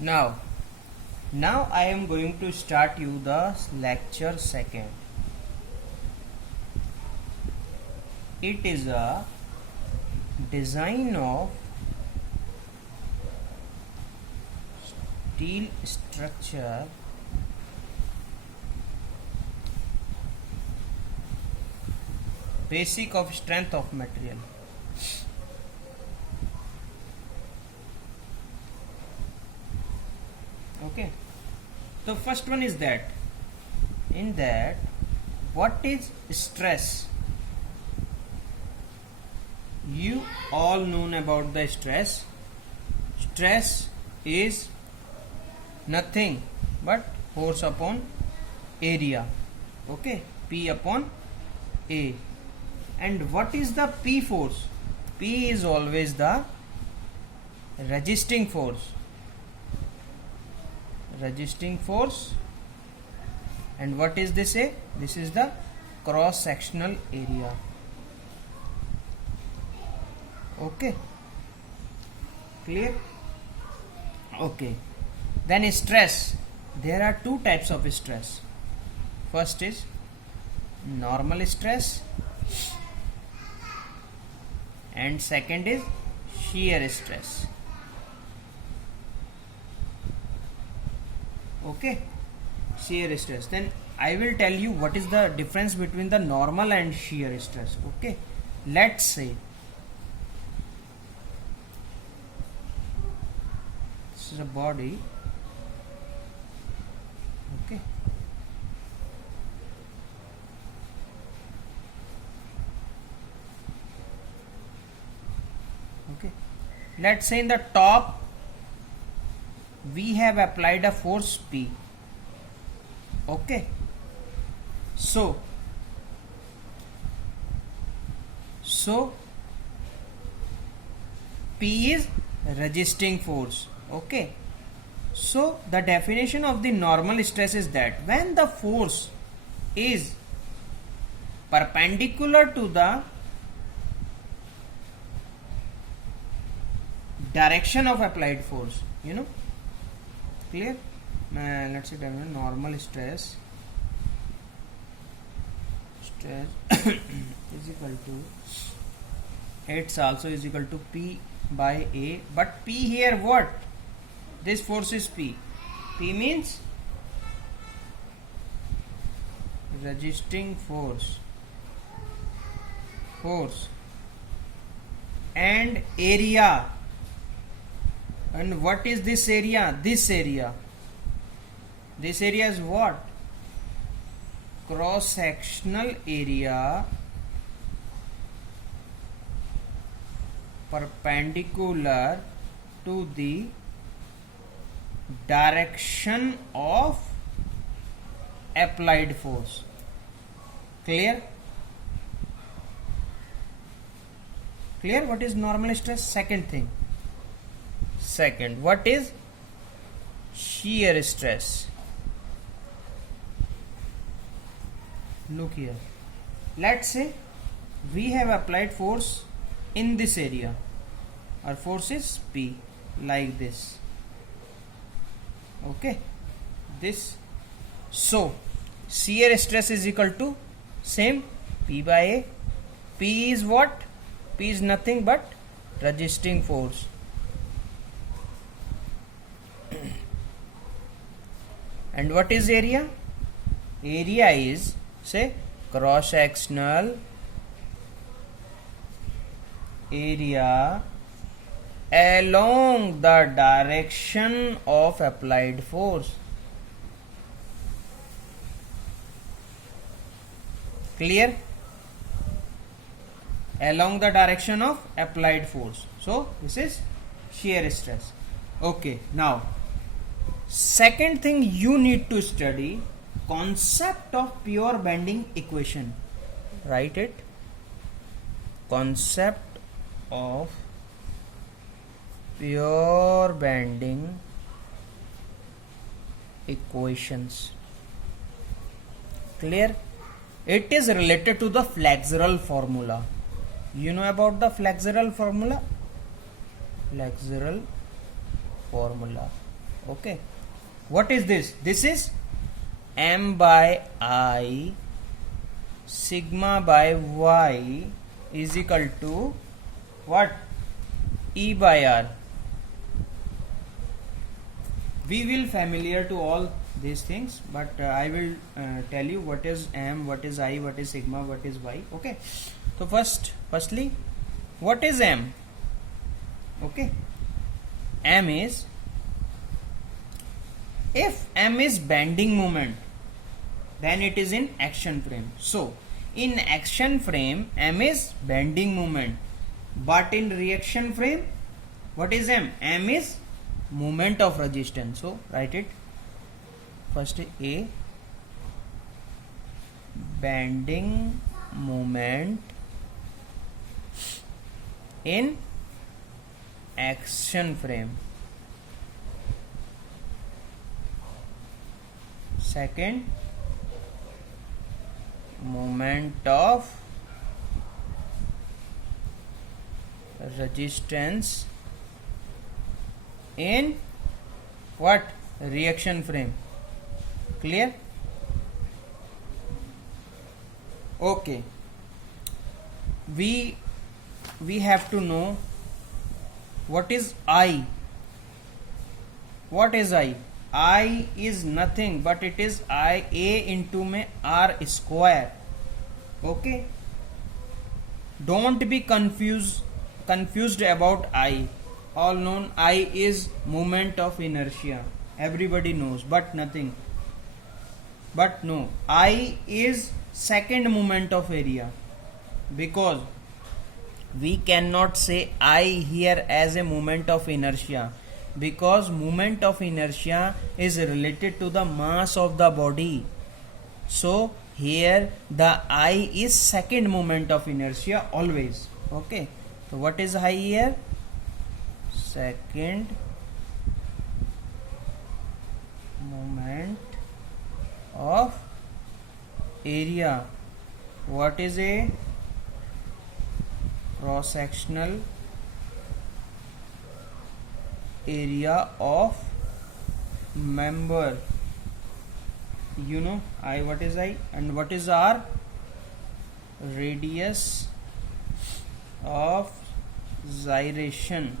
Now, I am going to start you the lecture second. It is a design of steel structure basic of strength of material. Okay, the first one is that in that what is stress? You all know about the stress. Stress is nothing but force upon area. Okay, P upon A. And what is the P force? P is always the resisting force. Resisting force. And what is this A? This is the cross sectional area. Okay, clear? Okay, then stress. There are two types of stress. First is normal stress and second is shear stress. Okay, shear stress. Then I will tell you what is the difference between the normal and shear stress. Okay, let's say this is a body. Okay, let's say in the top we have applied a force P. Okay, so P is resisting force. Okay, so the definition of the normal stress is that when the force is perpendicular to the direction of applied force, clear? Let's say normal stress is equal to, it's also is equal to P by A, but P here what? This force is P. P means resisting force and area. And what is this area? This area is what? Cross sectional area perpendicular to the direction of applied force. Clear? What is normal stress? Second thing. Second, what is shear stress? Look here. Let's say we have applied force in this area. Our force is P, like this. Okay, this. So shear stress is equal to same P by A. P is what? P is nothing but resisting force. And what is area? Area is, say, cross sectional area along the direction of applied force. Clear? Along the direction of applied force. So this is shear stress. Okay, now second thing you need to study, concept of pure bending equation. Write it. Concept of pure bending equations. Clear? It is related to the flexural formula. You know about the flexural formula? Flexural formula. Okay, what is this? This is m by I sigma by y is equal to what? E by r. We will familiar to all these things, but I will tell you what is m, what is I, what is sigma, what is y. Okay, so firstly, what is m? Okay, m is, if m is bending moment, then it is in action frame. So in action frame m is bending moment, but in reaction frame what is m? M is moment of resistance. So write it first, a bending moment in action frame. Second, moment of resistance in what? Reaction frame. Clear? Okay, we have to know what is I. What is I? I is nothing but it is I a into में r square. Okay, don't be confused about I. All known, I is moment of inertia, everybody knows, but nothing. But no, I is second moment of area, because we cannot say I here as a moment of inertia, because moment of inertia is related to the mass of the body. So here the I is second moment of inertia always. Okay, so what is I here? Second moment of area. What is a cross sectional area of member? You know I, what is I, and what is R? Radius of gyration.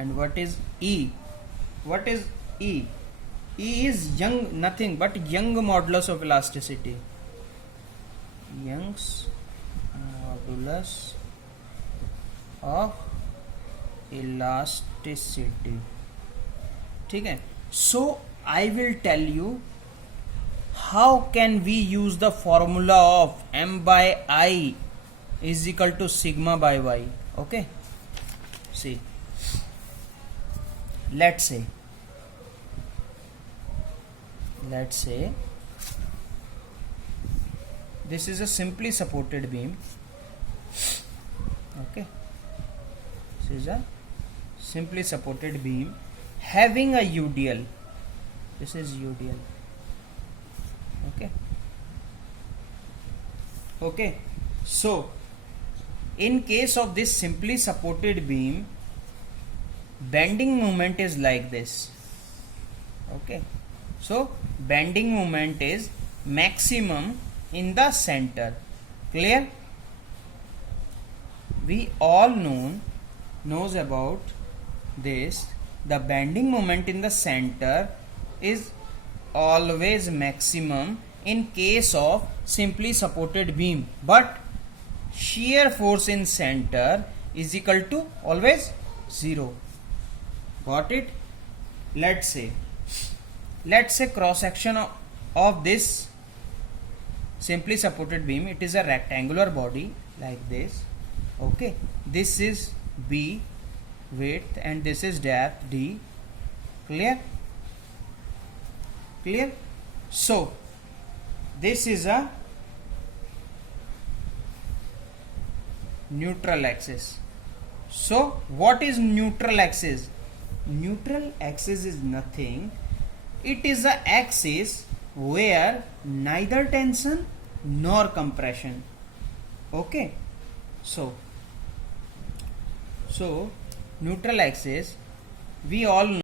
And what is E? What is E? E is Young, nothing but Young modulus of elasticity. Young's modulus of elasticity. ठीक है? So I will tell you how can we use the formula of m by I is equal to sigma by y. Okay, see, let's say this is a simply supported beam. Okay, this is a simply supported beam having a UDL. This is UDL. Okay, so in case of this simply supported beam, bending moment is like this. Okay, so bending moment is maximum in the center. Clear? We all knows about this. The bending moment in the center is always maximum in case of simply supported beam, but shear force in center is equal to always 0. Got it? Let's say cross section of this simply supported beam, it is a rectangular body like this. Okay, this is B width and this is depth D. Clear? So this is a neutral axis. So what is neutral axis? Neutral axis is nothing. It is a axis where neither tension nor compression. Okay, so neutral axis, we all know